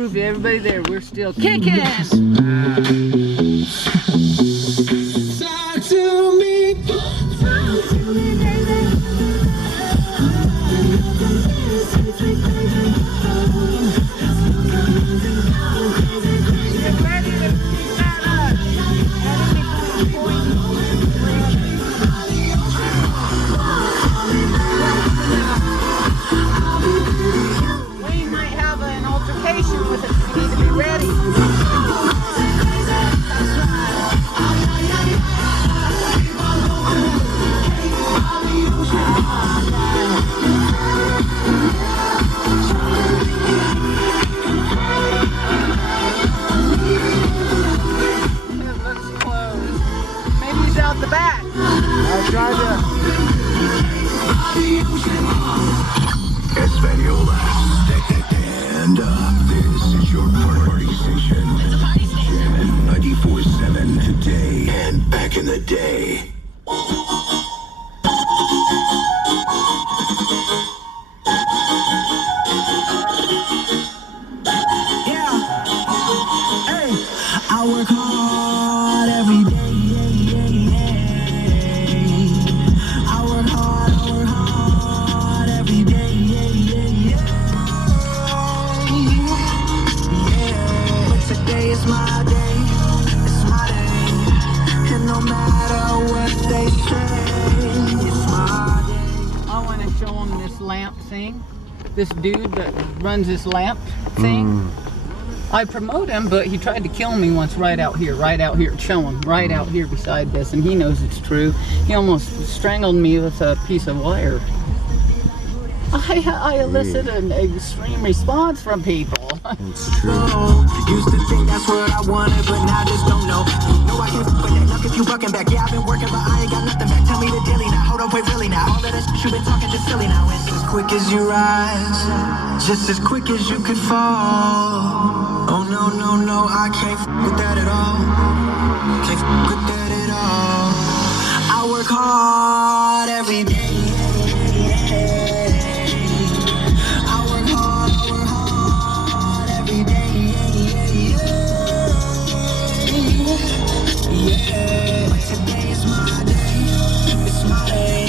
prove to everybody there we're still kicking. Talk to me. Talk to me, baby. Get ready to keep that up. We might have an altercation with it. We need to be ready. It looks closed. Maybe he's out the back. I tried to. Espanola, stand up. This is your party station. Jamming 94.7 today and back in the day. Yeah. Hey, I work hard every day. I work hard every day. But today is my day. It's my day. And no matter what they say, it's my day. I want to show him this lamp thing. This dude that runs this lamp thing. I promote him, but he tried to kill me once right out here, show him, right out here beside this, and he knows it's true. He almost strangled me with a piece of wire. I elicit an extreme response from people. It's true. Used to think that's what I wanted, but now just don't know. No, I can't fuck with that luck if you bucking back. Yeah, I've been working, but I ain't got nothing back. Tell me the daily now. Hold up, wait, really now. All of that shit you been talking just silly now. It's as quick as you rise, just as quick as you could fall. Oh no, no, no, I can't fuck with that at all. Can't fuck with that at all. I work hard every day. I work hard every day. Yeah, but today is my day. It's my day.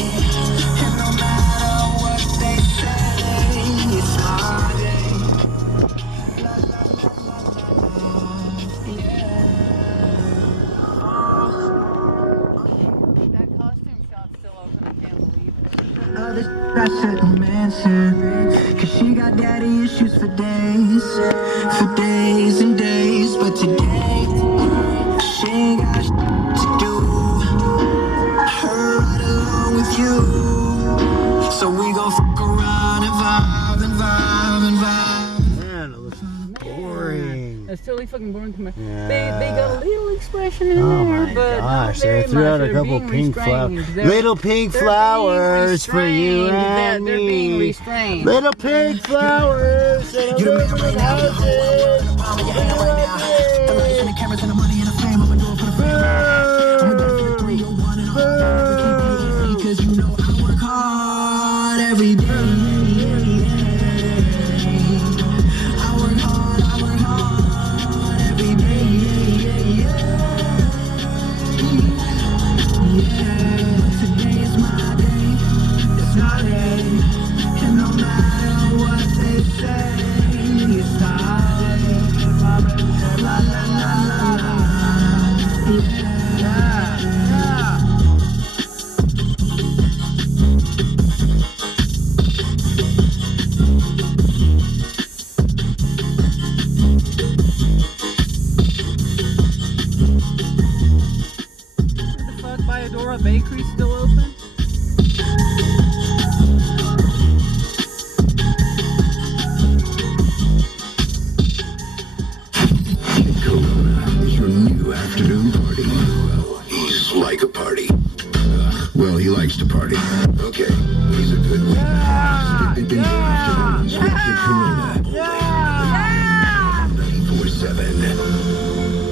And no matter what they say, it's my day. La, la, la, la, la. Yeah. That costume shop's still open, I can't believe it. Other I shouldn't mention, 'cause she got daddy issues for days and days. But today, she ain't got shit to do. Her right along with you. So we gon' fuck around and vibe and vibe and vibe. Man, it looks boring. It's totally fucking boring to me. Yeah. They got a little expression in Oh there, my but gosh, not very they threw much. out a They're couple being pink restrained. flowers. They're- Little pink they're flowers being for you restrained. and They're being me. restrained. Little pink flowers in a You the man little right now. houses. Palm of your hand right now. The lights and the cameras and the money and the fame. I'ma do it for the fame. I'ma do it for the 3, 1, and all. Because you know I work hard every day. I work hard every day. Yeah, today is my day. It's my day. And no matter what they say, it's my day. La, la, la, la, la. Yeah, yeah. What the fuck? Biodora Bakery still open? Corona is your new afternoon party. Well, he's like a party. Well, he likes to party. Okay, he's a good one. Stick it in your afternoons with Kid Corona.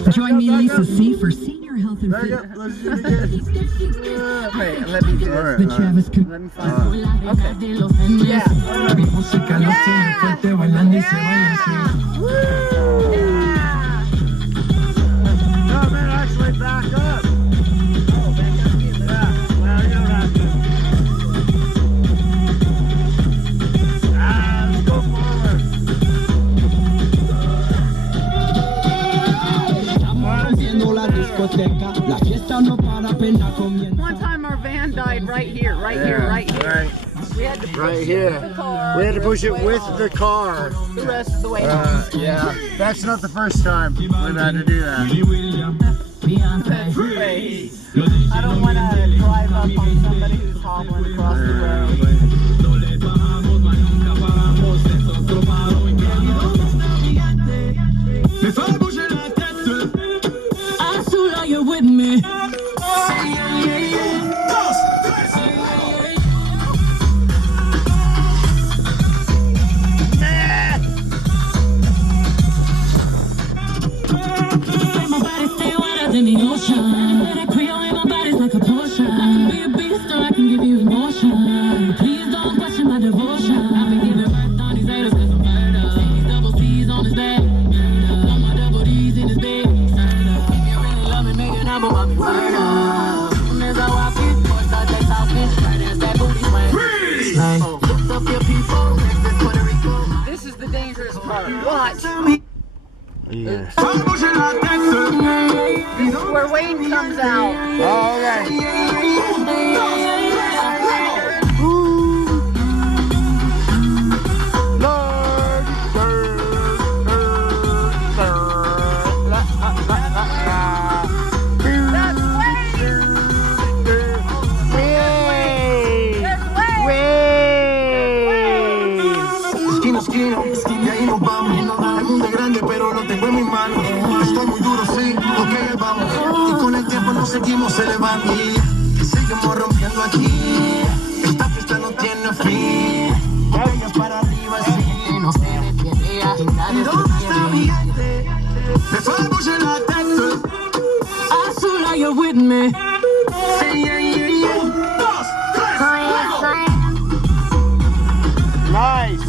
94.7. Join me, Lisa C., for Senior Health. Back up. Let's do it again. Wait, let me do this. Alright, alright. Let me find it. Okay. Yeah. No, man, actually back up. Yeah, well, you don't have to. Let's go forward. One time our van died right here. Right. We had to push Right it here. with the car. We had to push it way with home. the car. The rest of the way home. Yeah. That's not the first time we've had to do that. That's great. I don't want to drive up on somebody who's hobbling across the road. Azul, are you with me? My body stay wetter than the ocean. Let it Creole in my body's like a potion. I can be a beast or I can give you emotion. Please don't question my devotion. I've been giving birth on these haters cause I'm fired up. See these double C's on his back. Got my double D's in his bed. If you really love me, make an album of me. Word up. Soon as I walk in, boy, start that talking. Right as that booty swing. Lift up your people. Next is Puerto Rico. This is the dangerous part. Watch. Yes. This is where Wayne comes out. Oh, okay. That's Wayne. Esquina, esquina, y ahí nos vamos. El mundo es grande, pero lo tengo en mis manos. Estoy muy duro, sí, ok, ahí vamos. Y con el tiempo nos seguimos elevando. Y seguimos rompiendo aquí. Esta fiesta no tiene fin. Botellas para arriba, sí. No se detiene, y nadie se detiene. Me fue a en la tête. Azul, are you with me? Nice.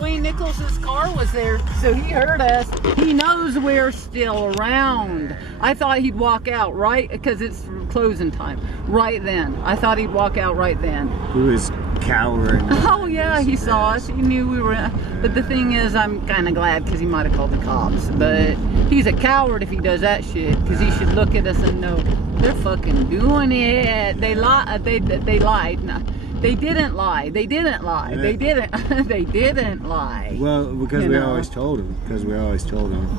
Wayne Nichols' car was there, so he heard us. He knows we're still around. I thought he'd walk out right, because it's closing time, right then. I thought he'd walk out right then. He was cowering. Oh yeah, he saw us. He knew we were. But the thing is, I'm kind of glad because he might have called the cops. But he's a coward if he does that shit. Because he should look at us and know they're fucking doing it. They lied. They lied. No, they didn't lie. They didn't lie. They didn't. They didn't lie. Well, because You we know. always told him.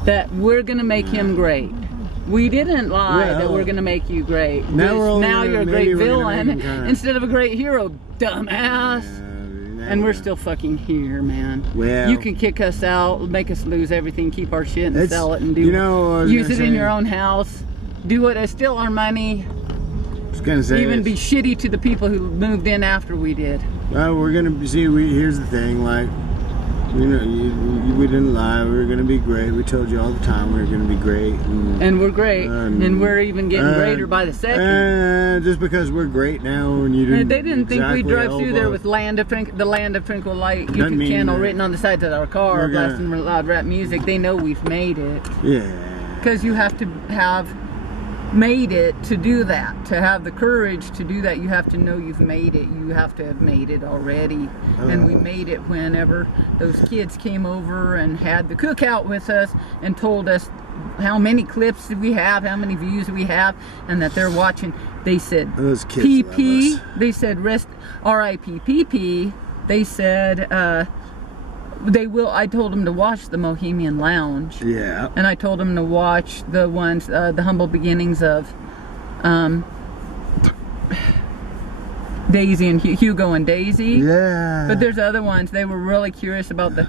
That we're gonna make him great. We didn't lie that Well, we're gonna make you great. now we're only now gonna- you're a maybe great we're gonna villain make him kinda- instead of a great hero, dumbass. And we're still fucking here, man. Well, You can kick us out, make us lose everything, keep our shit and It's- sell it and do you know, I was use it gonna in say- your own house. Do it as still our money. I was gonna say Even be this. shitty to the people who moved in after we did. Well, we're gonna see. Here's the thing. Like, you know, we didn't lie. We were gonna be great. We told you all the time we were gonna be great. And we're great. And we're even getting greater by the second. Just because we're great now, and you didn't. They didn't think exactly we'd drive through there elbow- with the land of Twinkle Light Doesn't YouTube mean channel that. written on the sides of our car, We're gonna- blasting loud rap music. They know we've made it. Yeah. Because you have to have made it to do that. To have the courage to do that, you have to know you've made it. You have to have made it already. And we made it whenever those kids came over and had the cookout with us and told us how many clips did we have, how many views we have, and that they're watching. They said Those kids PP. love us. They said rest RIPPP. They said they will. I told them to watch the Bohemian Lounge. Yeah. And I told him to watch the ones, the humble beginnings of Daisy and Hugo and Daisy. Yeah. But there's other ones. They were really curious about the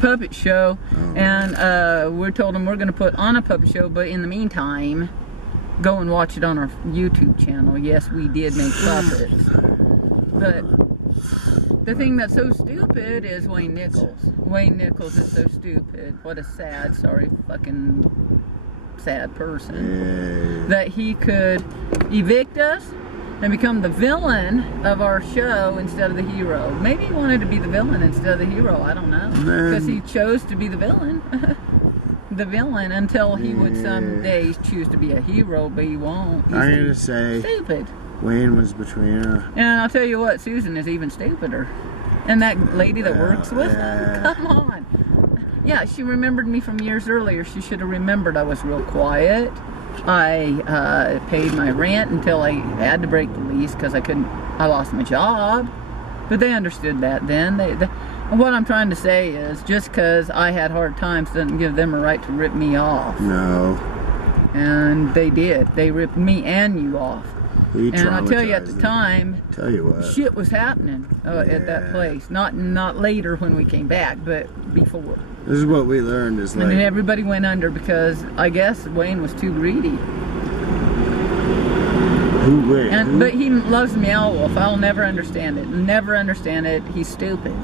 puppet show. And we told them we're going to put on a puppet show, but in the meantime, go and watch it on our YouTube channel. Yes, we did make puppets. But The thing that's so stupid is Wayne Nichols. Wayne Nichols is so stupid. What a sad, sorry, fucking sad person. That he could evict us and become the villain of our show instead of the hero. Maybe he wanted to be the villain instead of the hero. I don't know. Because he chose to be the villain. The villain until he would someday choose to be a hero, but he won't. He's I'm gonna say stupid. Wayne was between her. And I'll tell you what, Susan is even stupider. And that lady that works with him, come on. Yeah, she remembered me from years earlier. She should have remembered I was real quiet. I paid my rent until I had to break the lease because I lost my job. But they understood that then. What I'm trying to say is just because I had hard times doesn't give them a right to rip me off. No. And they did. They ripped me and you off. We And I'll tell you at the traumatized time, Tell you what. shit was happening at that place. Not later when we came back, but before. This is what we learned is And then like. everybody went under because I guess Wayne was too greedy. But he loves Meow Wolf. I'll never understand it. Never understand it. He's stupid.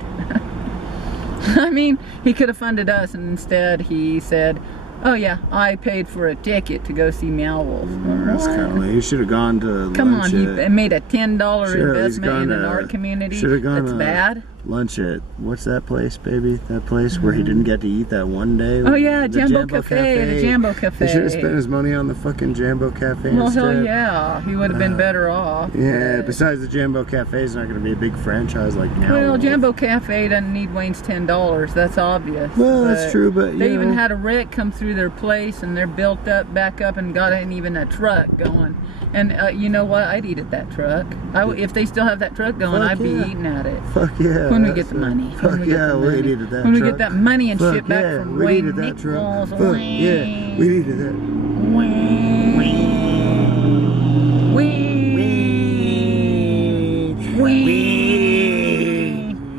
I mean, he could have funded us, and instead he said, "Oh yeah, I paid for a ticket to go see Meow Wolf." That's kind of lame. He should have gone to Come lunch on, he at, made a $10 Should've at least investment gone in an to- art community should've gone that's to bad. lunch at, what's that place, baby? That place where he didn't get to eat that one day? Oh yeah, The Jambo Cafe, the Jambo Cafe. He should have spent his money on the fucking Jambo Cafe Well, instead. hell yeah, he would have been better off. Yeah, besides the Jambo Cafe is not going to be a big franchise like now. Well, Jambo Cafe doesn't need Wayne's $10. That's obvious. Well, that's true, but they you even know. had a wreck come through their place, and they're built up, back up, and got even a truck going. And you know what? I'd eat at that truck. If they still have that truck going, Fuck I'd be yeah. eating at it. Fuck yeah. When we that's get the it. money. Fuck When we get yeah, the we'd money. eat at that When we truck. get that money and Fuck shit back yeah, from we'd Wayne eat at that truck. Nichols. Fuck yeah, we'd eat at that.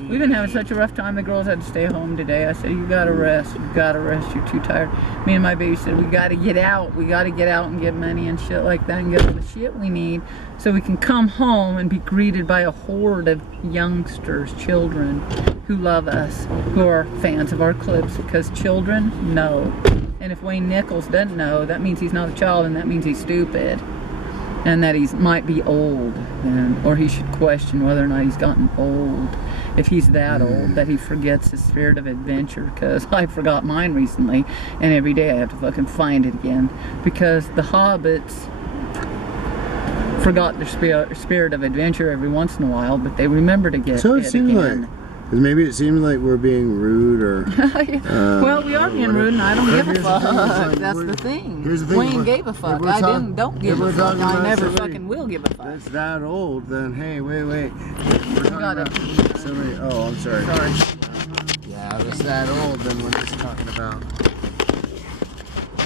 We've been having such a rough time. The girls had to stay home today. I said, you gotta rest. You gotta rest. You're too tired. Me and my baby said, we gotta get out. We gotta get out and get money and shit like that and get all the shit we need so we can come home and be greeted by a horde of youngsters, children who love us, who are fans of our clips, because children know. And if Wayne Nichols doesn't know, that means he's not a child, and that means he's stupid. And that he might be old, or he should question whether or not he's gotten old. If he's that old that he forgets his spirit of adventure, because I forgot mine recently, and every day I have to fucking find it again, because the hobbits forgot their spirit of adventure every once in a while, but they remember to get So it it seems again. like, because maybe it seems like we're being rude or. Well, we are being rude, and I don't give a Here's the thing, fuck. it's like, That's we're- the thing. here's the thing, Wayne we're- gave a fuck. if we're I talking- don't if give we're a fuck. talking I about never somebody fucking will give a fuck. That's that old, then hey, wait. We're talking got about it. somebody. Oh, I'm sorry. Sorry. Yeah, if it's that old, then we're just talking about.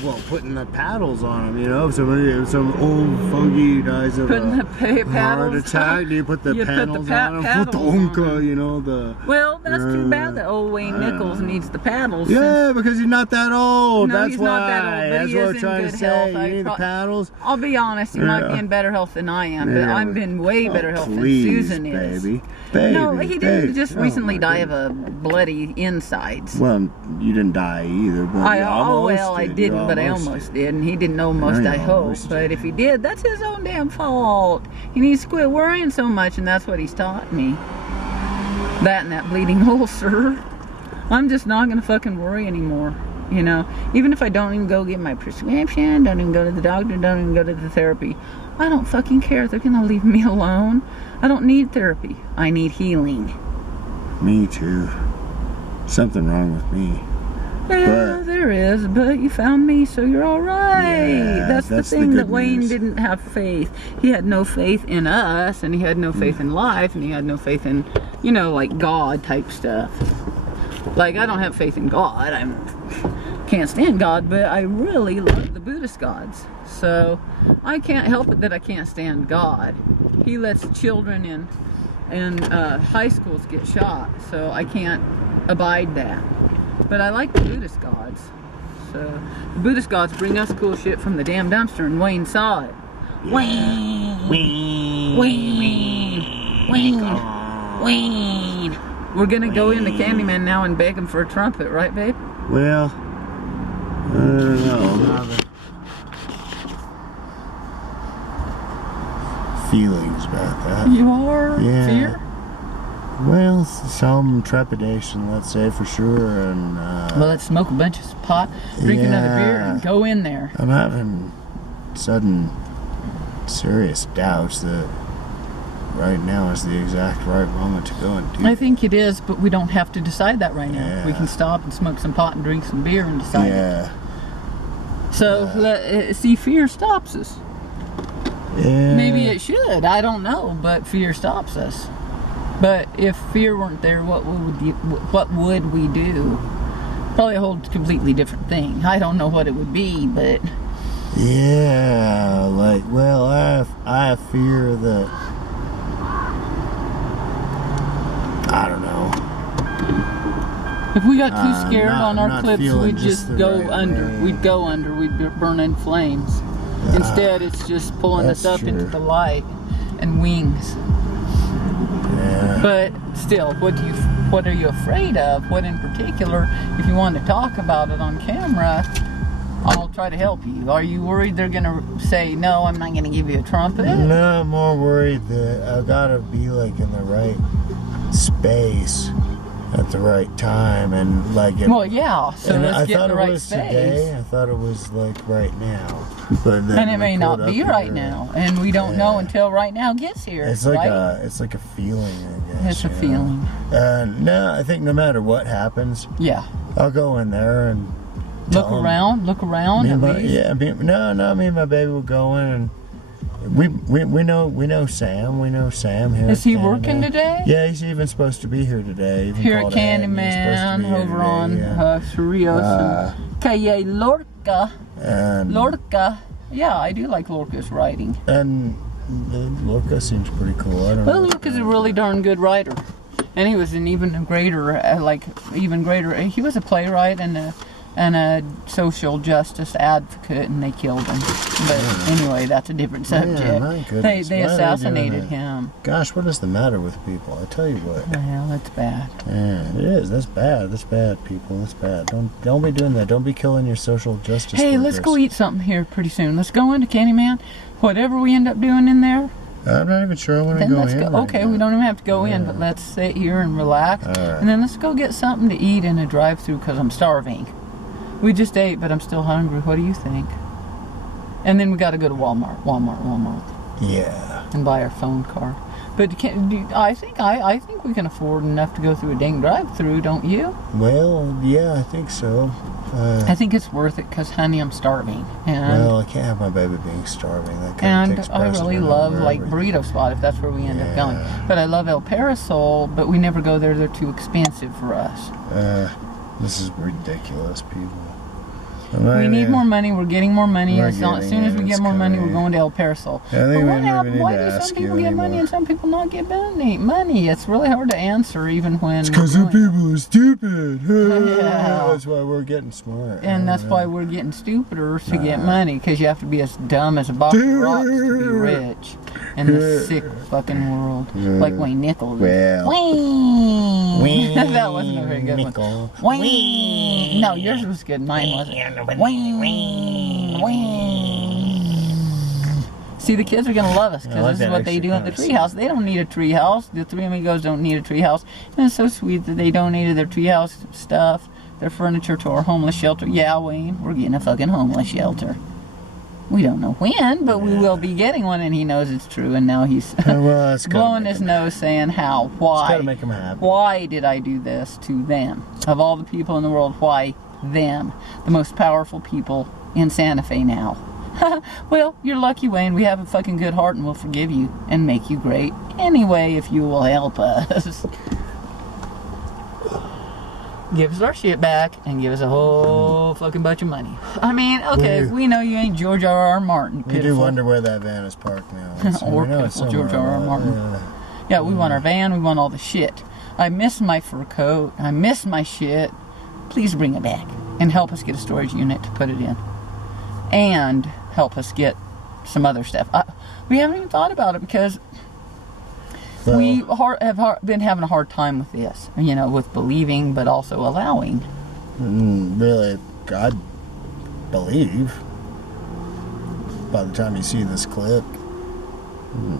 Well, putting the paddles on them, you know. If some old fogey dies of Putting a the heart paddles attack, do you put the You put the panels on them? paddles on Futonka, you know the. Well, that's too bad that old Wayne Nichols needs the paddles. Yeah, because he's not that old. No, That's he's why. not that old, but That's he what is I'm in trying good to say. health. You need the paddles. I'll be honest, he might be Yeah. in better health than I am, but Yeah. I'm in way better health Please, than Susan is. baby. No, he didn't baby. just Oh, recently my die goodness. of a bloody insides. Well, you didn't die either, but you almost I did. didn't, You but I almost almost did, and he didn't know most, you I hope. almost But did. if he did, that's his own damn fault. He needs to quit worrying so much, and that's what he's taught me. That and that bleeding ulcer. I'm just not gonna fucking worry anymore. You know, even if I don't even go get my prescription, don't even go to the doctor, don't even go to the therapy, I don't fucking care. They're gonna leave me alone. I don't need therapy. I need healing. Me too. Something wrong with me. Yeah, But- there is, but you found me, so you're all right. Yeah, that's the that's the thing good that Wayne news. didn't have faith. He had no faith in us, and he had no faith in life, and he had no faith in, you know, like God type stuff. Like, I don't have faith in God. I can't stand God, but I really love the Buddhist gods. So I can't help it that I can't stand God. He lets children in high schools get shot, so I can't abide that. But I like the Buddhist gods. So the Buddhist gods bring us cool shit from the damn dumpster, and Wayne saw it. Wayne! Wayne! Wayne! Wayne. We're gonna go into Candyman now and beg him for a trumpet, right, babe? Well, I don't know. Feelings about that. You are? Yeah. Fear? Well, some trepidation, let's say, for sure, and Well, let's smoke a bunch of pot, drink another beer, Yeah. and go in there. I'm having sudden, serious doubts that right now is the exact right moment to go and do. I think it is, but we don't have to decide that right now. Yeah. We can stop and smoke some pot and drink some beer and decide it. Yeah. So, see, fear stops us. Yeah. Maybe it should, I don't know, but fear stops us. But if fear weren't there, what would we do? Probably a whole completely different thing. I don't know what it would be, but Yeah, like, well, I fear that, I don't know. if we got too scared on our not clips, feeling we'd just just the go right under. way. We'd go under. We'd burn in flames. Instead, it's just pulling us that's up into true. the light and wings. Yeah. But still, what are you afraid of? What in particular? If you want to talk about it on camera, I'll try to help you. Are you worried they're gonna say no? I'm not gonna give you a trumpet. No, I'm more worried that I've got to be like in the right space at the right time, and like. Well, yeah. So and let's I get thought in the it right was space. today. I thought it was like right now, but then And it when I may not pulled be up right here, now, and we don't know Yeah. until right now gets here. It's like right? it's like a feeling, I guess. It's a you know? feeling. No, I think no matter what happens, Yeah. I'll go in there and Look tell 'em. around. Look around. Me At and my, least. yeah, me and my baby will go in, and we know Sam. We know Sam here. Is at he working Candyman. today? Yeah, he's even supposed to be here today. Even Here at called ahead, and he's supposed to Candyman, be here over today, on yeah. Cerrillos Uh, and Calle Lorca. and Lorca. Yeah, I do like Lorca's writing. and Lorca seems pretty cool. I don't know. Well, Lorca's a really darn good writer. And he was an even greater. He was a playwright and a social justice advocate, and they killed him. But anyway, that's a different subject. my goodness. They Why are they assassinated doing that? him. Gosh, what is the matter with people? I tell you what. Well, that's bad. Yeah, it is. That's bad. That's bad, people. That's bad. Don't be doing that. Don't be killing your social justice. Hey, let's go eat something here pretty soon. Let's go into Candyman. Whatever we end up doing in there, I'm not even sure I want to then go let's in. go. right Okay, now. we don't even have to go in, but let's sit here and relax. All right. And then let's go get something to eat in a drive-thru because I'm starving. We just ate, but I'm still hungry. What do you think? And then we got to go to Walmart, Yeah. and buy our phone card. But I think we can afford enough to go through a dang drive-thru, don't you? Well, yeah, I think so. I think it's worth it because, honey, I'm starving, and Well, I can't have my baby being starving. That kind of takes I really precedent love over like everything. Burrito Spot if that's where we end up going. Yeah. But I love El Parasol, but we never go there. They're too expensive for us. This is ridiculous, people. We need more money. We're getting more money. We're As soon as getting we it. get It's more money, we're coming. going to El Parasol. I think we But what don't even happened? need Why to do ask some you people get money anymore. and some people not get money? It's really hard to answer, even when. Because we're some doing it. people are stupid. Yeah. That's why we're getting smart. And that's why we're getting stupider to get money, because you have to be as dumb as a box of rocks to be rich in this sick fucking world. Like Wayne Nichols. Well. Wayne! That wasn't a very good Nickel. one. Wayne! No, yours was good. Mine wasn't. Wayne! See, the kids are going to love us, I because like this is that what they extra do at the kind of treehouse. They don't need a treehouse. The Three Amigos don't need a treehouse. And it's so sweet that they donated their treehouse stuff, their furniture, to our homeless shelter. Yeah, Wayne, we're getting a fucking homeless shelter. We don't know when, but we will be getting one, and he knows it's true, and now he's Well, that's gotta blowing make his him- nose saying how, why. It's got to make them happy. Why did I do this to them? Of all the people in the world, why them? The most powerful people in Santa Fe now. Well, you're lucky, Wayne. We have a fucking good heart and we'll forgive you and make you great anyway if you will help us. Give us our shit back and give us a whole fucking bunch of money. I mean, okay, we know you ain't George R.R. Martin. We do pitiful. wonder where that van is parked now. So Or we know it's pitiful George somewhere R.R. around Martin. there. Yeah, we want our van, we want all the shit. I miss my fur coat, I miss my shit. Please bring it back and help us get a storage unit to put it in. And help us get some other stuff. We haven't even thought about it because So, We been having a hard time with this, you know, with believing, but also allowing. really, I believe by the time you see this clip,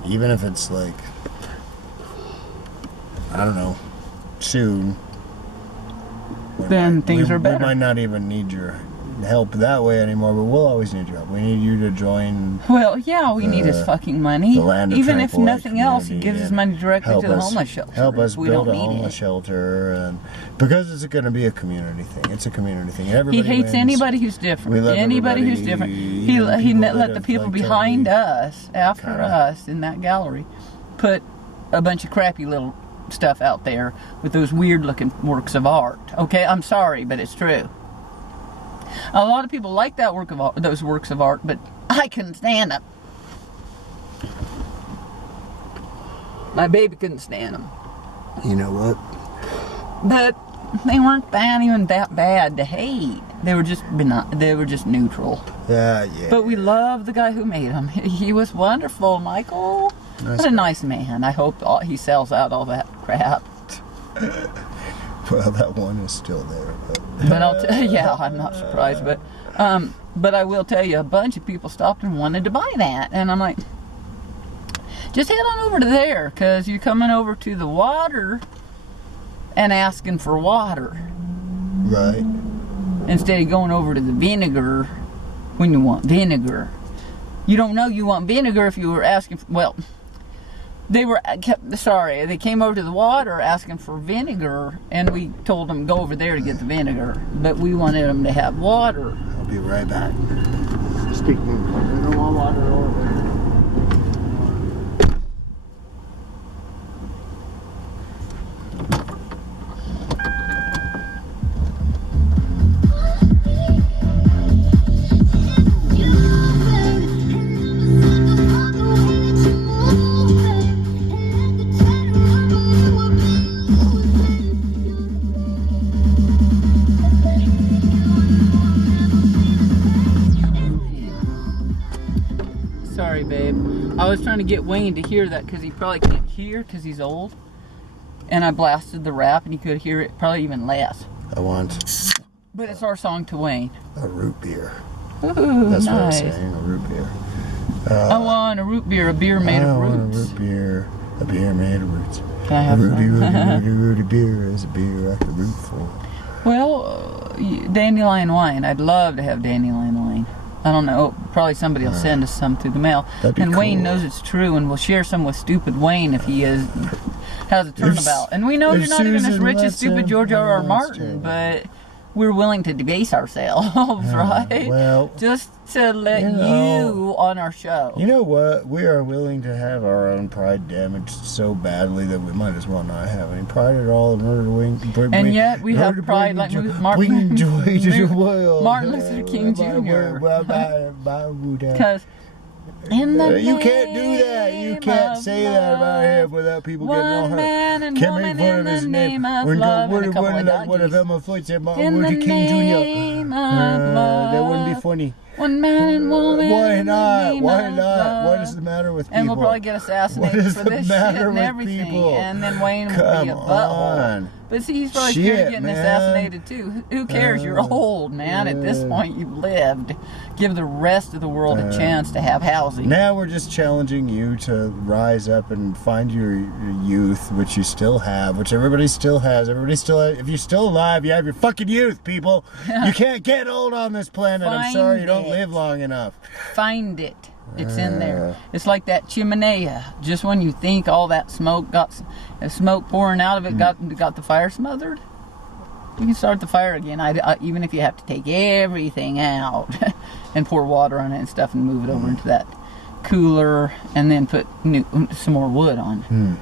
even if it's like, I don't know, soon, Then things are better. We might not even need your help that way anymore, but we'll always need your help. We need you to join. Well, yeah, we need his fucking money. the Land of Even if Tranquil nothing else, he community gives his and money directly help to the us- homeless shelter. Help us We build a don't need homeless it. shelter, and because it's going to be a community thing. It's a community thing. He Everybody hates wins. anybody who's We different. love Anybody who's everybody, different. even He people let that the have, people like, behind totally us, after kinda- us, in that gallery, put a bunch of crappy little stuff out there with those weird looking works of art. Okay, I'm sorry, but it's true. A lot of people like that work of art, those works of art, but I couldn't stand them. My baby couldn't stand them. You know what? But they weren't even that bad to hate. They were just benign. They were just neutral. Yeah. But we love the guy who made them. He was wonderful, Michael. Nice What a guy. nice man. I hope he sells out all that crap. Well, that one is still there. But yeah, I'm not surprised. But I will tell you, a bunch of people stopped and wanted to buy that, and I'm like, just head on over to there, cause you're coming over to the water and asking for water Right. instead of going over to the vinegar when you want vinegar. You don't know you want vinegar if you were asking for, well, they came over to the water asking for vinegar, and we told them go over there to get the vinegar, but we wanted them to have water. I'll be right back. Speaking of, I don't want water over there. Sorry, babe. I was trying to get Wayne to hear that because he probably can't hear because he's old. And I blasted the rap and he could hear it probably even less. I want But it's our song to Wayne. a root beer. Ooh, That's what I'm nice. saying, a root beer. I want a root beer, a beer made I of want roots. a root beer, a beer made of roots. Can I A have rooty, some? rooty beer is a beer I could root for. Well, dandelion wine. I'd love to have dandelion wine. I don't know. Probably somebody will send us some through the mail. That'd be And Wayne cool. knows it's true, and we'll share some with Stupid Wayne if he has a turnabout. And we know if you're not even as Susan rich as lets Stupid him, George R. R. that's Martin, terrible. but we're willing to debase ourselves, right? well, just to let you know- you on our show. You know what? We are willing to have our own pride damaged so badly that we might as well not have any pride at all in order to bring. And yet we have pride like Martin- bring joy to the world. Martin Luther King Jr. Because in the You can't do that. You name can't of say that about him without people getting all one hurt. man and Can't woman make fun in of his the name. name of When love and a couple of what if doggies. Emma Floyd said Martin In the Luther King Jr.? name of love. That wouldn't be funny. One man and woman. Why in the not? name Why of not? What love. is the matter with people? And we'll probably get assassinated What is for the this shit matter and with everything. people? And then Wayne will be Come a butthole. on. But see, he's probably scared Shit, of getting man. assassinated too. Who cares? You're old, man. At this point, you've lived. Give the rest of the world a chance to have housing. Now we're just challenging you to rise up and find your youth, which you still have, which everybody still has. Everybody still has. If you're still alive, you have your fucking youth, people. You can't get old on this planet. I'm Find sorry you don't it. live long enough. Find it. It's in there. It's like that chimenea. Just when you think all that smoke smoke pouring out of it got the fire smothered, you can start the fire again. Even if you have to take everything out and pour water on it and stuff and move it over into that cooler and then put some more wood on.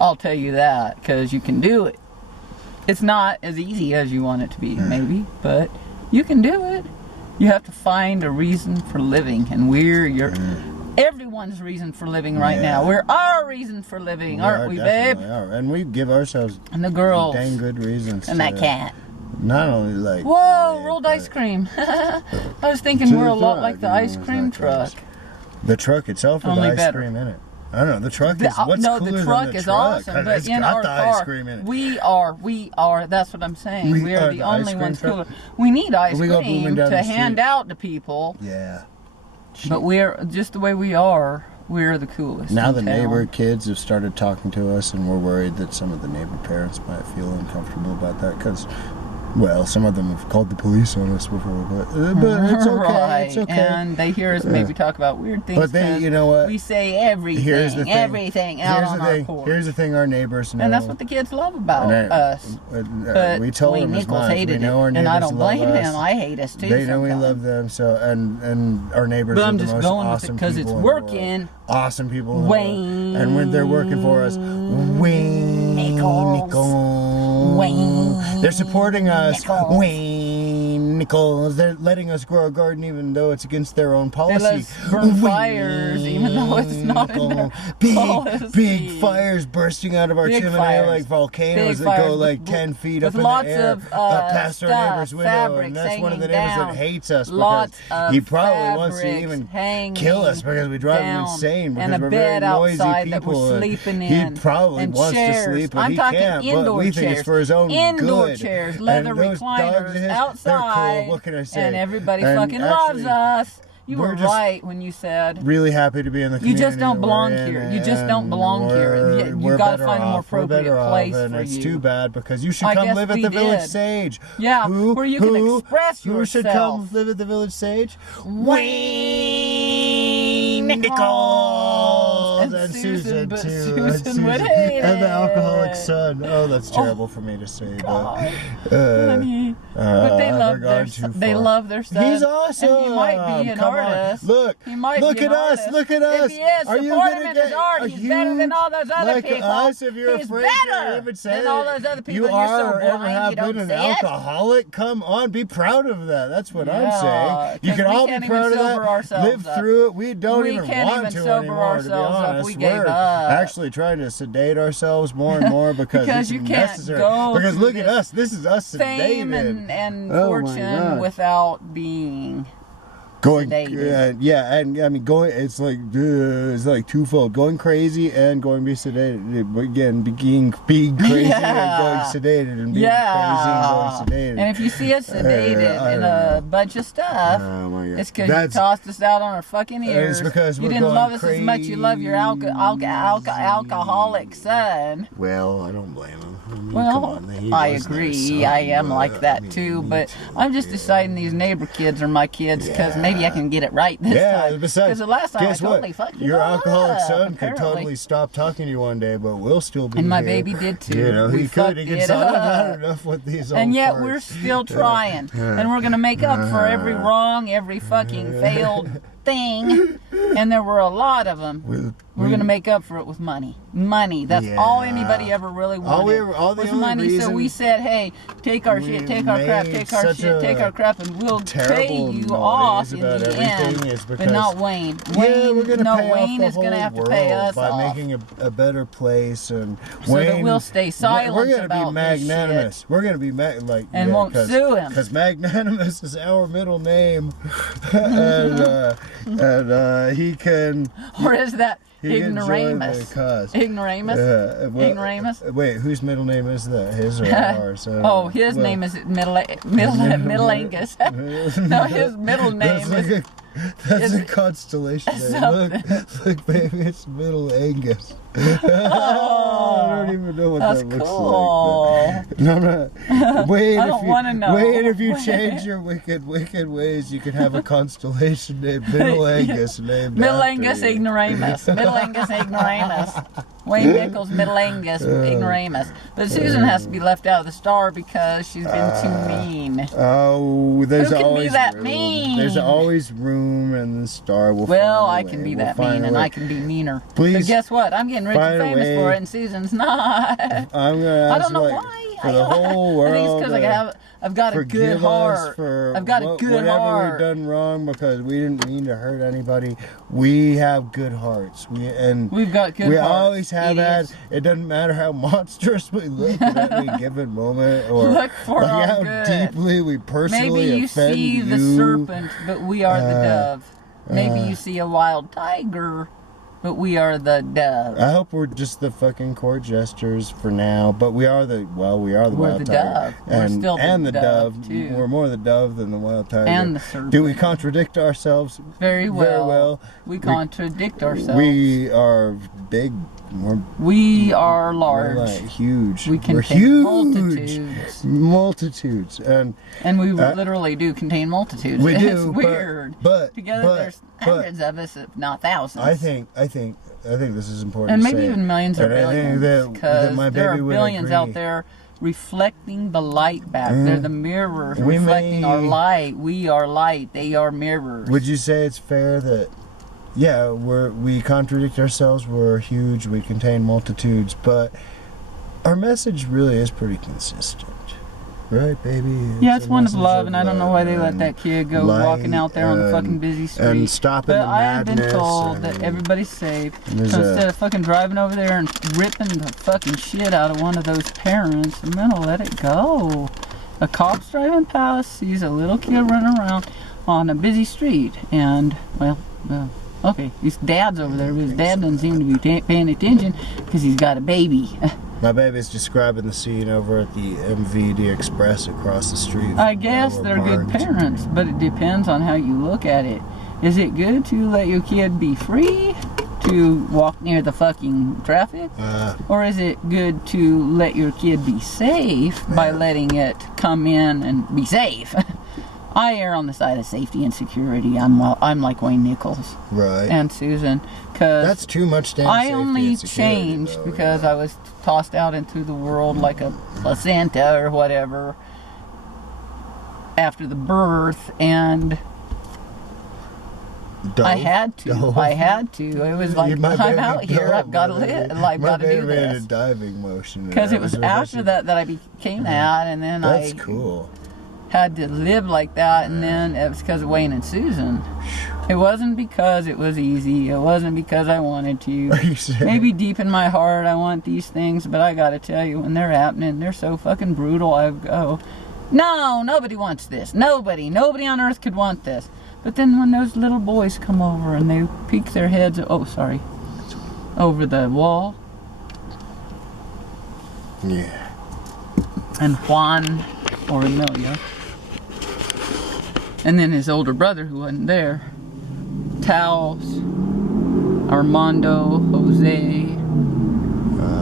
I'll tell you that because you can do it. It's not as easy as you want it to be, maybe, but you can do it. You have to find a reason for living, and everyone's reason for living right now. We're our reason for living, aren't we, babe? definitely are. And we give ourselves And the girls. dang good reasons. And to that cat. Not only like. Whoa, live, rolled but ice cream. I was thinking To we're the a lot truck, like the you know, ice it's cream like truck. The truck itself with Only the ice better. cream in it. I don't know. The truck is what's no, cooler the truck than the is truck? awesome, but It's in got our the car, ice cream in it. we are. That's what I'm saying. We We are are the the ice only cream ones truck. cooler. We need ice We go booming cream down to the hand street. out to people, Yeah. but we're just the way we are. We're the coolest. Now in the town. neighbor kids have started talking to us, and we're worried that some of the neighbor parents might feel uncomfortable about that because, well, some of them have called the police on us before, but it's okay. Right. It's okay. And they hear us maybe talk about weird things. But they, 'cause you know what? we say everything, Here's the thing. everything out Here's on the our thing. porch. Here's the thing. Our neighbors know. And that's what the kids love about And us. But we told them as Nichols much. hated We know our it, neighbors and I don't love blame us. him. I hate us too. They know we sometimes. love them, so and our neighbors But are I'm the just most going with it awesome 'cause it's people in the world. working. Awesome people. in the world. Wayne And when they're working for us, Wayne Nichols. Wayne They're supporting us. Nichols. Wayne Nichols. They're letting us grow our garden even though it's against their own They policy. let us burn fires, even though it's not in their policy. Big fires bursting out of our Big chimney fires. like volcanoes Big that go fires like with- 10 feet with up in lots the air, of, up past our stuff, neighbor's window. fabrics And that's one of the hanging neighbors down. that hates us Lots because of he probably wants to fabrics even hanging kill us because we drive him down, insane because and a we're bed very noisy outside people. that we're and sleeping he in, probably and wants chairs. to sleep, but I'm he talking can't. But indoor we think it's chairs. for his own Indoor good. chairs, And leather those dogs of recliners his, outside, they're cool. What can I say? and everybody And fucking actually, loves us. You we're were just right when you said really happy to be in the community. you just don't that belong we're in, here. You just don't and belong here. we're You got to better find a more off. We're appropriate better off, place and for it's you. too bad because you should I come guess live at we the Village did. Sage. Yeah, where you can express Who should yourself. come live at the Village Sage? Wayne Nichols and Susan, but too. Susan would hate and the it. alcoholic son. Oh, that's terrible for me to say, God, but honey. But they I've love gone their too they far. love their son. He's awesome. And he might be an Come on. artist. Look, He might look be at an us. artist. Look at us. If he is, Are you support gonna him in get his art. a He's better than all those other like people. us if you're He's afraid to better even say than all those other people. You You're are so or ever blind, have you don't been an see it. alcoholic. Come on, be proud of that. That's what I'm Yeah, saying. You 'cause can we all can't be even proud of sober that. ourselves Live up. through it. We don't We even can't want even to sober anymore. To be ourselves up. honest, We gave we're up. actually trying to sedate ourselves more and more because Because it's you can't necessary. go Because through look at this us. This is us Fame sedated. and Oh my fortune God. without being. Going, sedated. yeah, and I mean, going. It's like twofold: going crazy and going be sedated. Again, being crazy Yeah. and going sedated, and being Yeah. crazy and going sedated. And if you see us sedated I in don't a know. bunch of stuff, Oh my God. it's because you That's- tossed us out on our fucking ears. because you we're didn't going love us as much. You love your alcoholic son. Well, I don't blame him. I mean, come Well, on, he I was their agree. son, I am but, like that I mean, too. But I'm just deciding these neighbor kids are my kids because maybe I can get it right this Yeah, time. besides, Because the last time I guess what? totally fucked you Your up, alcoholic son could apparently. totally stop talking to you one day, but we'll still be And my here. baby did too. You know, We he could. He fucked could it say, I've up. had enough with these old And yet farts." we're still trying. And we're going to make up for every wrong, every fucking failed thing. And there were a lot of them. We're going to make up for it with money. Money. That's all Yeah. anybody ever really wanted. all the was only money. So reason we said, hey, take our shit, take our crap, made take our such shit, take a our crap, and we'll pay terrible you noise off in about the everything end. is But because- not Wayne. Yeah, we're Wayne, gonna no, pay off Wayne the is going to whole have to pay world us by off. making a better place, and So that Wayne, we'll stay silent We're gonna about be this magnanimous. We're gonna be And won't sue him. because magnanimous is our middle name, and he can. Or is that He can join the ignoramus? cause. Ignoramus? Ignoramus. Wait, whose middle name is that? His or ours? Oh, his name is Middle Angus. No, his middle name That's is a constellation name. Look, baby, it's Middle Angus. I don't even know what That's that looks cool. like. No, I'm not. Wait, I don't wanna know. Wait, if you change your wicked ways, you can have a constellation named Middle Angus named Middle after Angus you. ignoramus. Middle Angus ignoramus. Wayne Nichols, Middle Angus ignoramus. But Susan has to be left out of the star because she's been too mean. Oh, there's Who can be always that room. mean? There's always room, and the star will. Well, I find a can way. be We'll that find mean, a and way. I can be meaner. Please But guess what? I'm getting rich and find a famous for way. it, and Susan's not. I'm gonna ask I don't know like, why. for the whole world. I think it's because I've got a good forgive heart. us for I've got a good whatever heart. we've done wrong because we didn't mean to hurt anybody. We have good hearts. We've got good We hearts, always have idiots. had. It doesn't matter how monstrous we look at any given moment, or Look for like our how good. deeply we personally Maybe you offend see the you. serpent, but we are the dove. Maybe you see a wild tiger, but we are the dove. I hope we're just the fucking court jesters for now, but we are the We're wild the tiger. dove. We're And, still the and the dove, dove. too. We're more the dove than the wild tiger. And the serpent. Do we contradict ourselves? Very well. Very well. We contradict ourselves. We are big. We are large. We're like huge. We We're contain huge. multitudes. Multitudes. And We literally do contain multitudes. we It's do, but- weird. but- Together but- there's but- hundreds of us, if not thousands. I think this is important. and to maybe say. even millions or And I think billions, that because my there baby are would billions agree. out there reflecting the light back. They're the mirrors We reflecting our may- light. We are light. They are mirrors. Would you say it's fair that, yeah, we contradict ourselves, we're huge, we contain multitudes, but our message really is pretty consistent. Right, baby? Yeah, it's a one of message love, and I don't know why they let and that kid go light walking out there on the fucking busy street. and stopping but the I have been madness told that and- everybody's safe. So There's instead of fucking driving over there and ripping the fucking shit out of one of those parents, I'm gonna let it go. A cop's driving past, sees a little kid running around on a busy street, and, well, okay, his dad's over there, but his dad doesn't seem to be paying attention because he's got a baby. My baby's describing the scene over at the MVD Express across the street. I from guess where they're we're good parked. parents, but it depends on how you look at it. Is it good to let your kid be free to walk near the fucking traffic? Or is it good to let your kid be safe by letting it come in and be safe? I err on the side of safety and security. I'm like Wayne Nichols Right. and Susan, because That's too much damn I safety only and security, changed though, because yeah. I was tossed out into the world like a placenta or whatever after the birth, and I had to. Dove. I had to. It was like, My I'm baby out here. dove, I've got to my live. baby. I've My got to do baby made a this. diving motion. Because it was after that I became that, and then That's I cool. had to live like that, and then it was because of Wayne and Susan. It wasn't because it was easy. It wasn't because I wanted to. Are you serious? Maybe deep in my heart I want these things, but I gotta tell you, when they're happening, they're so fucking brutal. I go, no, nobody wants this. Nobody on earth could want this. But then when those little boys come over and they peek their heads, over the wall, Yeah. and Juan or Amelia, and then his older brother who wasn't there, Taos, Armando, Jose,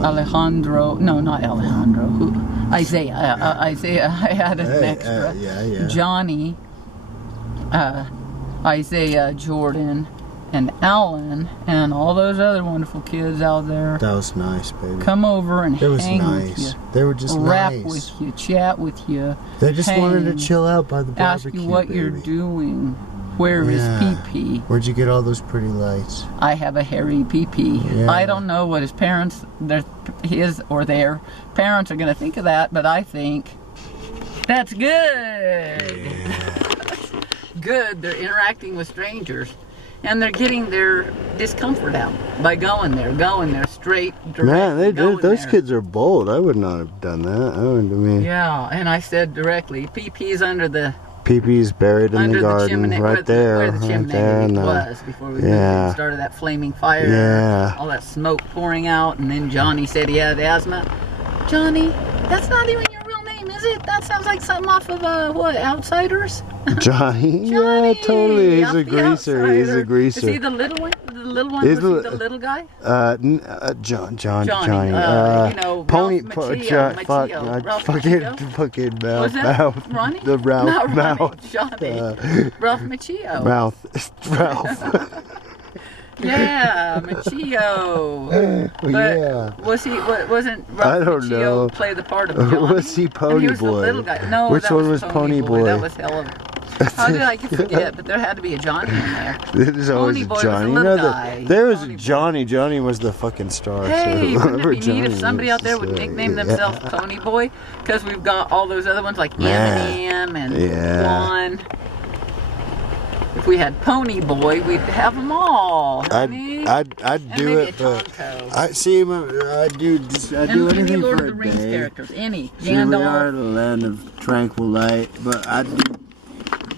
Alejandro, no, not Alejandro, Isaiah, Isaiah, I had an extra, yeah. Johnny, Isaiah, Jordan, and Alan, and all those other wonderful kids out there That was nice, baby. come over and It was hang nice. with you, They were just rap nice. with you, chat with you, They just wanted hang, to chill out by the ask barbecue. you what you're baby. doing. Where is PP? Where'd you get all those pretty lights? I have a hairy PP. Yeah. I don't know what his parents, his or their parents are going to think of that, but I think that's good. Good. They're interacting with strangers, and they're getting their discomfort out by going there straight. Man, going those there. kids are bold. I would not have done that. Yeah, and I said directly, PP's under the Pee-pee's buried in under the garden, chimney, right there, where the right chimney there. And was before we yeah. started that flaming fire. Yeah. All that smoke pouring out, and then Johnny said he had asthma. Johnny, that's not even your real name, is it? That sounds like something off of what, Outsiders? Johnny, Johnny, yeah, totally. He's off a the greaser. He's a Outsider. greaser. Is he the little one? The little one? He's Was he the little guy? Johnny. You know, Pony, Ralph Macchio, Ralph Macchio? fucking Was that mouth. Ronnie? The Ralph Not Ronnie, mouth. Johnny. Ralph Macchio. Mouth. Ralph. Yeah, Macchio. But Yeah. was he? Wasn't I Ralph don't Macchio know. play the part of Johnny? Was he Pony He was the Boy? little guy. No, Which that one was Pony Boy? That was hell of. How did I forget? But there had to be a Johnny in there. There's always Pony a Boy was Johnny. the You little know guy. there was Pony a Boy. Johnny. Johnny was the fucking star. Hey, so wouldn't it whoever be neat if Johnny somebody is, out there would just, nickname yeah. themselves Pony Boy? Because we've got all those other ones like Man. Eminem and Yeah. Juan. If we had Pony Boy, we'd have them all. honey. I'd And do maybe it, a but Tonto. I see. I'd do And anything any Lord for of a the Rings day. characters, any. Here we are, Gandalf. the land of tranquil light. But I'd do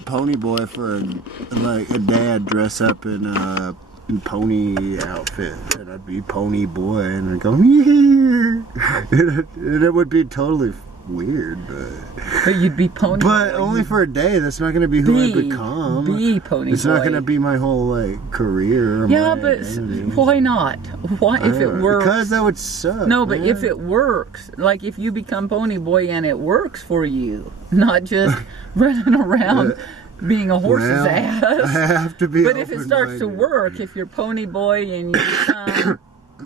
Pony Boy for like a day. I'd dress up in pony outfit, and I'd be pony boy, and I'd go, and it would be totally weird, But you'd be pony. but boy. only for a day. That's not going to be who I become. Be pony It's boy. not going to be my whole like career. Or Yeah, my but identity. why not? Why if it works? Because that would suck. No, but man. if it works, like if you become pony boy and it works for you, not just running around being a horse's Well, I ass. have to be. But if it starts to open-minded. work, if you're pony boy and you become,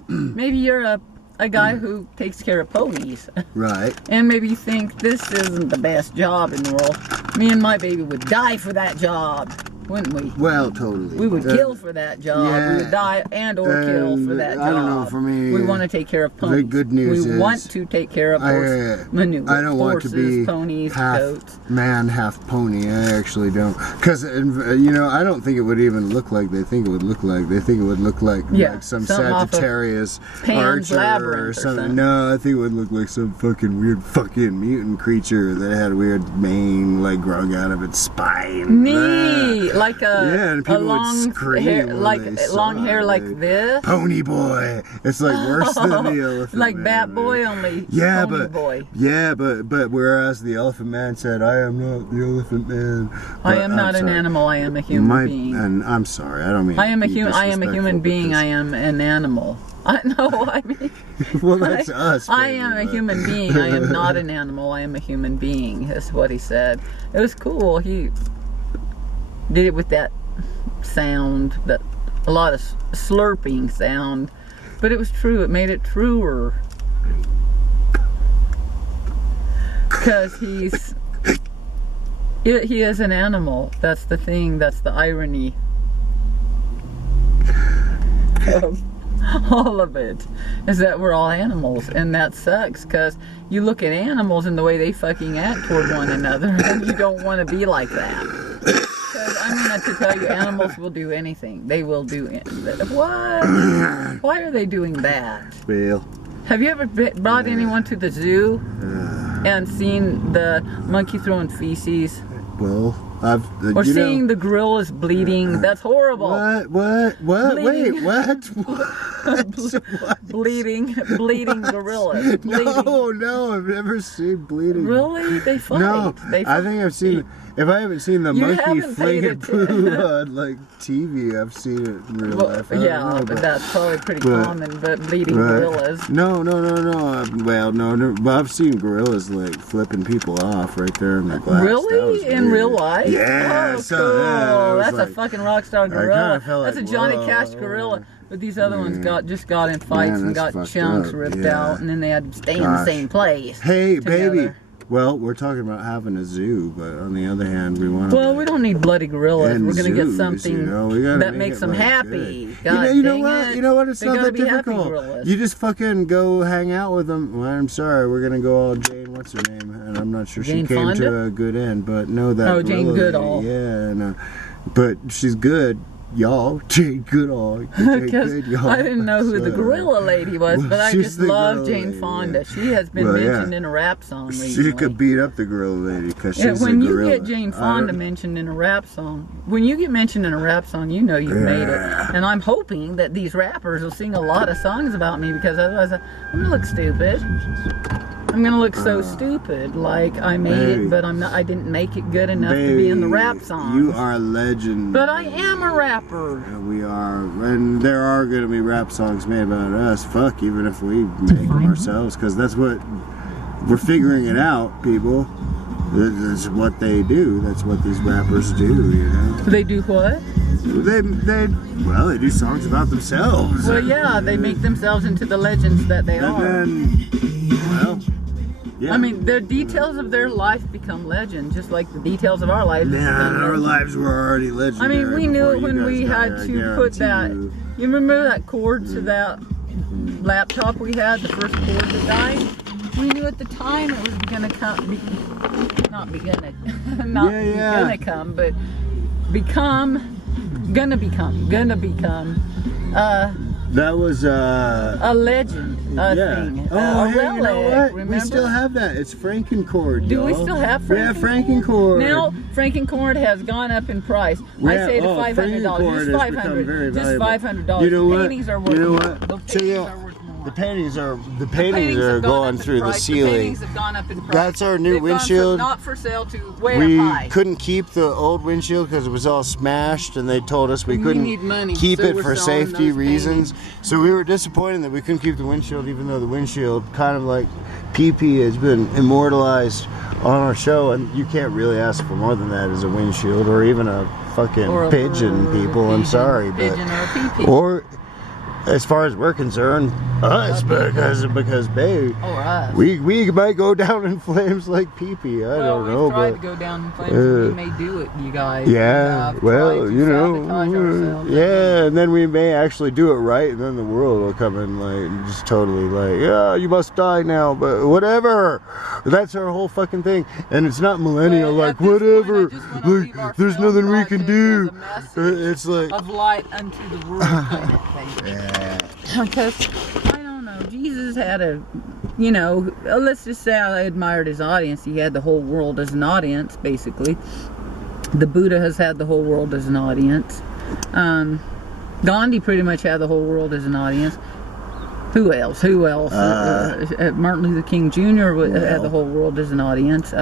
maybe you're a guy who takes care of ponies, Right. and maybe you think this isn't the best job in the world. Me and my baby would die for that job, wouldn't we? Well, totally. We would kill for that job. yeah. We would die and or kill for And that job. I don't know, for me, we want to take care of ponies. good news we is want to take care of horse manure. I don't want horses, to be ponies, half goats. man, half pony. I actually don't, because you know, I don't think it would even look like they think it would look like. They think it would look like, Yeah, like some something off of Sagittarius Pan's archer Labyrinth or or something. something. No, I think it would look like some fucking weird fucking mutant creature that had a weird mane like growing out of its spine. Neat, like Yeah, and a people would long scream hair, when like they long saw hair it. like this. Pony boy. It's like worse than the elephant Like man, Bat man. Boy, only Yeah, pony but boy. yeah, but whereas the elephant man said, "I am not the elephant man." I But am I'm not an sorry. animal. I am a human being. And I'm sorry, I don't mean. I am a to be human. I am a disrespectful, human but being. this- I am an animal. I know. I mean, Well, that's us. I baby, am a but- human being. I am not an animal. I am a human being. Is what he said. It was cool. He did it with that sound, that a lot of slurping sound, but it was true. It made it truer. Because he is an animal. That's the thing. That's the irony of all of it, is that we're all animals, and that sucks. Because you look at animals and the way they fucking act toward one another, and you don't want to be like that. Because I mean, to tell you, animals will do anything. They will do what? Why are they doing that? Well, Have you ever brought anyone to the zoo and seen the monkey throwing feces? well, I've. Or you seeing know, the gorillas bleeding? That's horrible. What? Bleeding. Wait, what? What? Bleeding gorillas. Bleeding. No, I've never seen bleeding. Really? They fight. No, They I think I've seen. If I haven't seen the You monkey haven't paid flinging poo on like TV, I've seen it in real Well, life. I don't yeah, know, but that's probably pretty but- common. But bleeding Right. gorillas. No. Well, no. But I've seen gorillas like flipping people off right there in the glass. That Really? was In weird. real life? Yeah. Oh, so, cool. yeah, it was That's like, a fucking rock star kinda gorilla. felt That's a like, Johnny whoa. Cash gorilla. But these other ones just got in fights Man, and that's got fucked chunks up, ripped yeah. out, and then they had to stay in the Gosh. same place. Hey, baby. together. Well, we're talking about having a zoo, but on the other hand, we want to. Well, we don't need bloody gorillas. And We're gonna get zoos, something you know, we gotta that make makes it, them like, happy. good. God you know dang what? it. You know what? It's They not gotta that be happy difficult. gorillas. You just fucking go hang out with them. Well, I'm sorry, we're gonna go all Jane. What's her name? And I'm not sure Jane she came Fonda? to a good end, but no, that. Oh, Jane gorilla lady, Goodall. Yeah, no, but she's good. Y'all, Jane Goodall. Jane Because Good, y'all. I didn't know who the So, gorilla lady was, Well, but I she's just the love gorilla Jane lady, Fonda. yeah. She has been Well, yeah. mentioned in a rap song recently. She could beat up the gorilla lady because she's Yeah, when a you gorilla. get Jane I Fonda don't- mentioned in a rap song, when you get mentioned in a rap song, you know you've made it. Yeah. And I'm hoping that these rappers will sing a lot of songs about me, because otherwise I'm gonna look stupid. I'm gonna look so stupid, like I made Baby. it, but I'm not. I didn't make it good enough to be in the rap song. You are a legend. But I am a rapper. Yeah, we are, and there are going to be rap songs made about us. Fuck, even if we make them ourselves, because that's what we're figuring it out, people. That's what they do. That's what these rappers do, you know. They do what? They do songs about themselves. Well, yeah, they make themselves into the legends that they And are. then, well, yeah. I mean, the details of their life become legend, just like the details of our lives. Nah, become our legend. lives were already I legendary. mean, we knew before it you when guys we got had there, I to put that. guarantee You remember that cord to that laptop we had, the first cord that died? We knew at the time it was gonna come, not be gonna, not Yeah, be yeah. gonna come, but gonna become That was A legend. A thing. Oh, A hey, relic. you know what? Remember? We still have that. It's Frankencord. Do we y'all. still have We have Frankencord? Frankencord. Now Frankencord has gone up in price. I say to $500. Frankencord Just has become very $500. Just valuable. $500. You know what? Paintings are worth You know more. what? The So, paintings yeah, are worth more. The paintings are Paintings have gone going up in through the price. ceiling. The paintings have gone up in price. That's our new They've gone windshield. from not for sale to way We up high. couldn't keep the old windshield because it was all smashed, and they told us we We couldn't need money, keep so it we're for selling safety those reasons. So we were disappointed that we couldn't keep the windshield, even though the windshield, kind of like PP, has been immortalized on our show, and you can't really ask for more than that as a windshield, or even a fucking Or a pigeon, bird, people. I'm pigeon, sorry, pigeon or a pee-pee. or as far as we're concerned, us, because babe, Or us. we might go down in flames like pee-pee. I don't know, we've tried but to go down in flames. And we may do it, you guys. yeah, We've well, tried to you know, sabotage ourselves. yeah, and then we may actually do it right, and then the world will come in like just totally like, yeah, you must die now, but whatever. That's our whole fucking thing, and it's not millennial Well, like at this point, whatever. I just wanna leave our Like there's film nothing we can project do. as a message It's like of light unto the world kind of thing. yeah. Because, I don't know, Jesus had a, you know, let's just say I admired his audience. He had the whole world as an audience, basically. The Buddha has had the whole world as an audience. Gandhi pretty much had the whole world as an audience. Who else? Martin Luther King Jr. Had the whole world as an audience.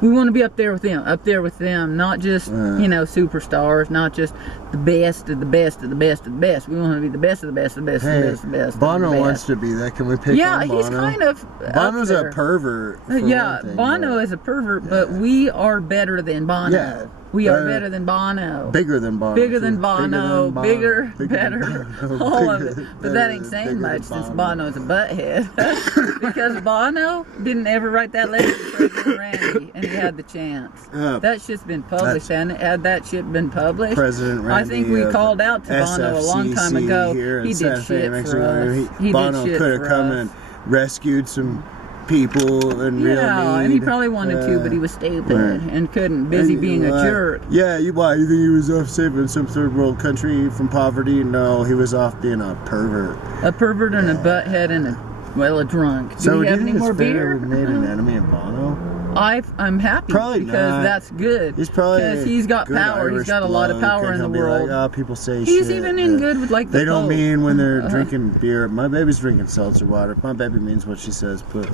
We want to be up there with them, not just, you know, superstars, not just the best of the best of the best of the best. We want to be the best of the best of the best of the Hey, best of the best. Bono of the wants best. to be that. Can we pick Yeah, on Bono? he's kind of Bono's up a there. pervert. for Yeah, one thing, Bono but is a pervert, but we are better than Bono. Yeah, we are better- better than Bono. bigger than Bono. Bigger than too. Bono, bigger, than better, Bono, all of bigger- it. But that ain't bigger saying than much since Bono. Bono's a butthead. Because Bono didn't ever write that letter to President Randy, and he had the chance. That shit's been published, and had that shit been published, President Randy, I think we called out to Bono a long time SFCC ago. here in He Santa did Fe, shit Mexico. for us. He Bono did shit could have for come us. and rescued some people in real need. Yeah, and he probably wanted to, but he was stupid and couldn't. Busy being a jerk. Yeah, why? You think he was off saving some third world country from poverty? No, he was off being a pervert. A pervert and a butthead and a drunk. Do So we do have you any think more it's fair beer? we made an enemy of Bono? I'm happy Probably because not. that's good. He's probably because he's got good power. Irish He's got a lot of bloke, power and in the he'll be world. Like, oh, people say He's shit. even in good with like the They don't Pope. mean when they're drinking beer. My baby's drinking seltzer water. My baby means what she says, but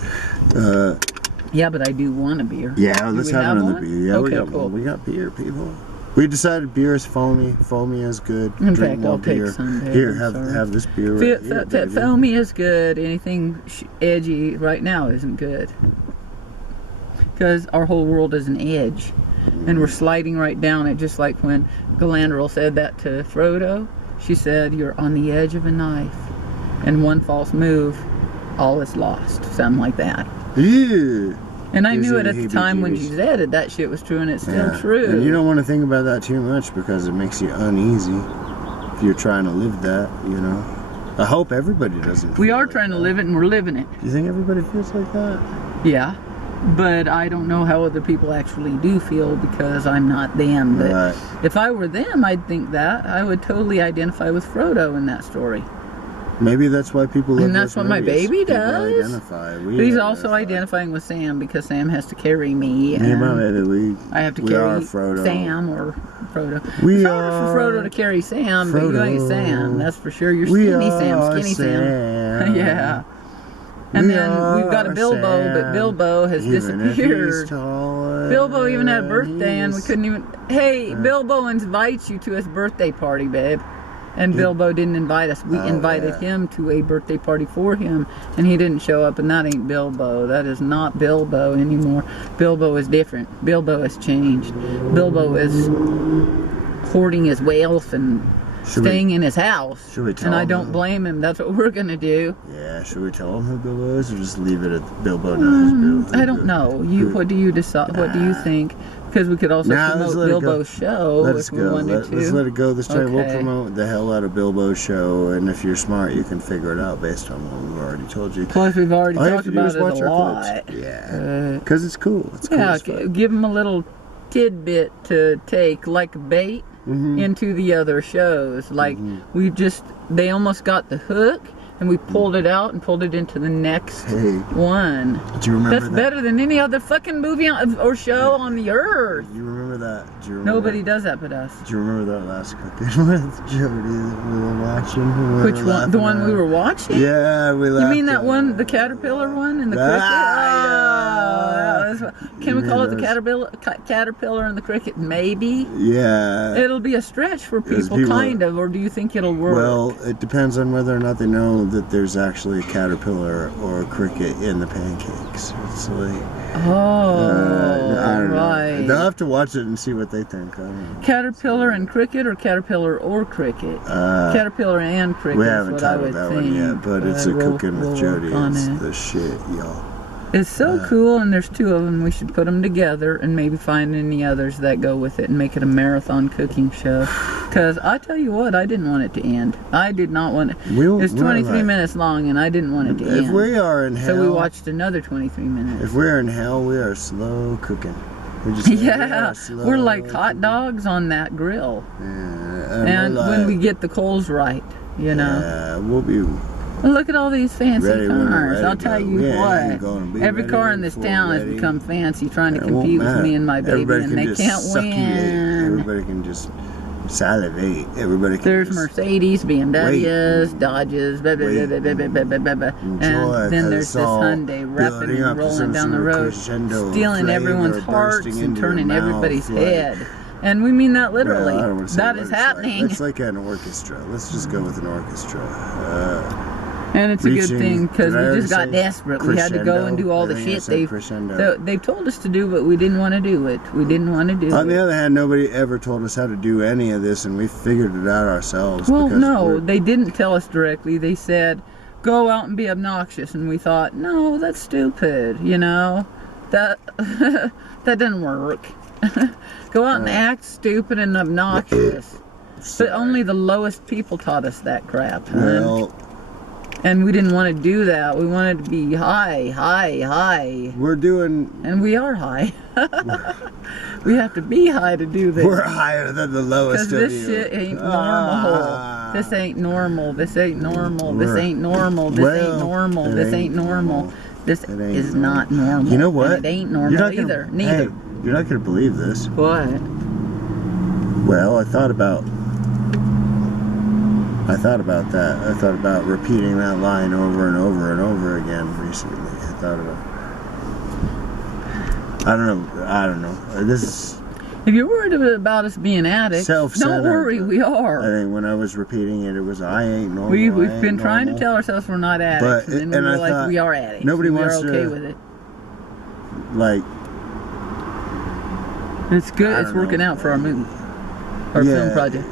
Yeah, but I do want a beer. yeah, Do let's we have another one? beer. Yeah, okay, cool. We got beer, people. We decided beer is foamy. Foamy is good. In Drink fact, more I'll take beer. some, babe. Here, I'm sorry. have this beer right here, baby. Foamy is good. Anything edgy right now isn't good. Because our whole world is an edge. And we're sliding right down it, just like when Galadriel said that to Frodo. She said, you're on the edge of a knife. And one false move, all is lost. Something like that. Yeah. And I Gives knew you it the at the time when heebie-jeebies. she said it, that shit was true, and it's still Yeah. true. And you don't want to think about that too much because it makes you uneasy if you're trying to live that, you know. I hope everybody doesn't. We feel are like trying to that. live it, and we're living it. Do you think everybody feels like that? Yeah. But I don't know how other people actually do feel because I'm not them. But Right. if I were them, I'd think that. I would totally identify with Frodo in that story. Maybe that's why people love And that's those what my movies. baby People does. Identify. But he's also identifying with Sam because Sam has to carry me. Me and my And baby, I have to we are carry Frodo. Sam or Frodo. We it's harder for are Frodo to carry Sam, but you ain't Frodo. Sam. That's for sure. You're We skinny Sam, are skinny Sam. Sam. Yeah. And We then we've got a are Bilbo, but Sam. Bilbo has Even if he's disappeared. taller, Bilbo even had a birthday and we he's- couldn't even... Hey, Bilbo invites you to his birthday party, babe. And Bilbo didn't invite us. We Oh, invited yeah. him to a birthday party for him, and he didn't show up, and that ain't Bilbo. That is not Bilbo anymore. Bilbo is different. Bilbo has changed. Bilbo is hoarding his wealth and Should we- staying in his house. should we tell and I him don't that? blame him. That's what we're going to do. Yeah, should we tell him who Bilbo is or just leave it at Bilbo knows Bill? I don't know. What do you decide? What do you think? Because we could also Nah, let's promote let it go. Bilbo's show Let us if we go. wanted Let's to. let it go this time. We'll Okay. promote the hell out of Bilbo's show, and if you're smart, you can figure it out based on what we've already told you. Plus, we've already All you have talked to do about is it watch a our lot. clips. Yeah, because it's cool. It's cool. Yeah, as fuck. give him a little tidbit to take, like a bait. into the other shows. Like they almost got the hook, and we pulled it out and pulled it into the next one. Do you remember That's that? better than any other fucking movie or show on the earth. You remember that? Do you remember Nobody does that but us. Do you remember that last cooking with Jody that we were watching? Which one? The one we were watching? Yeah, we You laughed mean that at one, it. the caterpillar one and the cricket? Can we call it the caterpillar and the cricket? Maybe. Yeah. It'll be a stretch for people, kind of, or do you think it'll work? Well, it depends on whether or not they know that there's actually a caterpillar or a cricket in the pancakes. It's like, I don't right. know. They'll have to watch it and see what they think. I don't know. Caterpillar and cricket, or caterpillar or cricket? Caterpillar and cricket. We is haven't what I would titled that think. one yet, but it's a cooking with Jody. On It's it. the shit, y'all. It's so cool, and there's 2 of them. We should put them together and maybe find any others that go with it and make it a marathon cooking show. Because I tell you what, I didn't want it to end. I did not want it. It's 23 minutes long, and I didn't want it to end. If we are in hell, So we watched another 23 minutes. If we're in hell, we are slow cooking. We just Yeah, we're like hot dogs on that grill. And when we get the coals right, you know. Yeah, we'll be. Look at all these fancy Ready when we're cars. ready I'll to tell go. you We ain't what. gonna be Every ready car in this before town has ready. become fancy, trying to It won't compete with matter. me and my baby, Everybody and can they just can't succulate. win. Everybody can just salivate. Everybody can There's just Mercedes, BMWs, Dodges, blah, blah, blah, blah, blah, blah, blah, blah, blah. enjoy, And then 'cause there's it's this all Hyundai rapping building up and to rolling some down the sort of road, crescendo stealing flavor everyone's hearts bursting and into your turning everybody's mouth, like- head. And we mean that literally. Well, I don't wanna say That what is it's happening. Like. It's like an orchestra. Let's just go with an orchestra. And it's a good Reaching- thing, because did I we already just got say desperate. We had to go and do all crescendo? the I think I shit said crescendo. they've told us to do, but we didn't want to do it. We didn't want to do On it. the other hand, nobody ever told us how to do any of this, and we figured it out ourselves. Well, because no, we're- they didn't tell us directly. They said, go out and be obnoxious. And we thought, no, that's stupid, you know? That that didn't work. Go out and act stupid and obnoxious. But only the lowest people taught us that crap, hun. Well, And we didn't want to do that. We wanted to be high, high, high. we're doing. And we are high. We have to be high to do this. We're higher than the lowest Because of this you. shit ain't normal. Ah. This ain't normal. This ain't normal. This We're- ain't normal. This well, ain't normal. it This ain't ain't normal. normal. This It ain't is not normal. You know what? And it ain't You're normal not gonna- either. Neither. Hey, you're not gonna believe this. What? Well, I thought about that. I thought about repeating that line over and over and over again recently. I thought about. I don't know. This is If you're worried about us being addicts, self-centered. don't worry. We I are. think when I was repeating it, it was I ain't normal. We've I ain't been trying to normal." tell ourselves we're not addicts, But- and then and we I realize thought we are addicts. nobody and wants we're okay to- with it. Like, And it's good. I It's don't working know. out for our movie, our film project.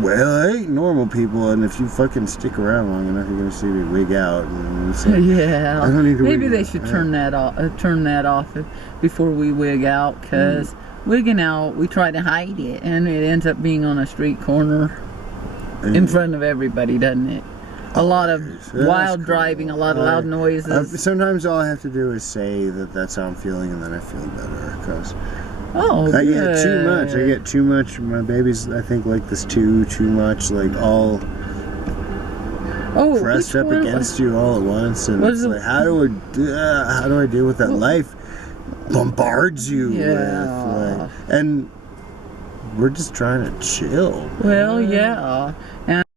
well, I ain't normal people, and if you fucking stick around long enough, you're gonna see me wig out. And it's like, Yeah, I don't need to maybe wig they out. should turn that off. Turn that off before we wig out, because wigging out, we try to hide it, and it ends up being on a street corner in front of everybody, doesn't it? A lot of That's wild cool. driving, a lot of loud noises. Sometimes all I have to do is say that that's how I'm feeling, and then I feel better. Because Oh, I good. get too much. I get too much. My baby's, I think, like this too much. Like all pressed which up one- against you all at once, and What it's is like, how do I deal with that? Life bombards you Yeah. with, like, and we're just trying to chill. Well, yeah, and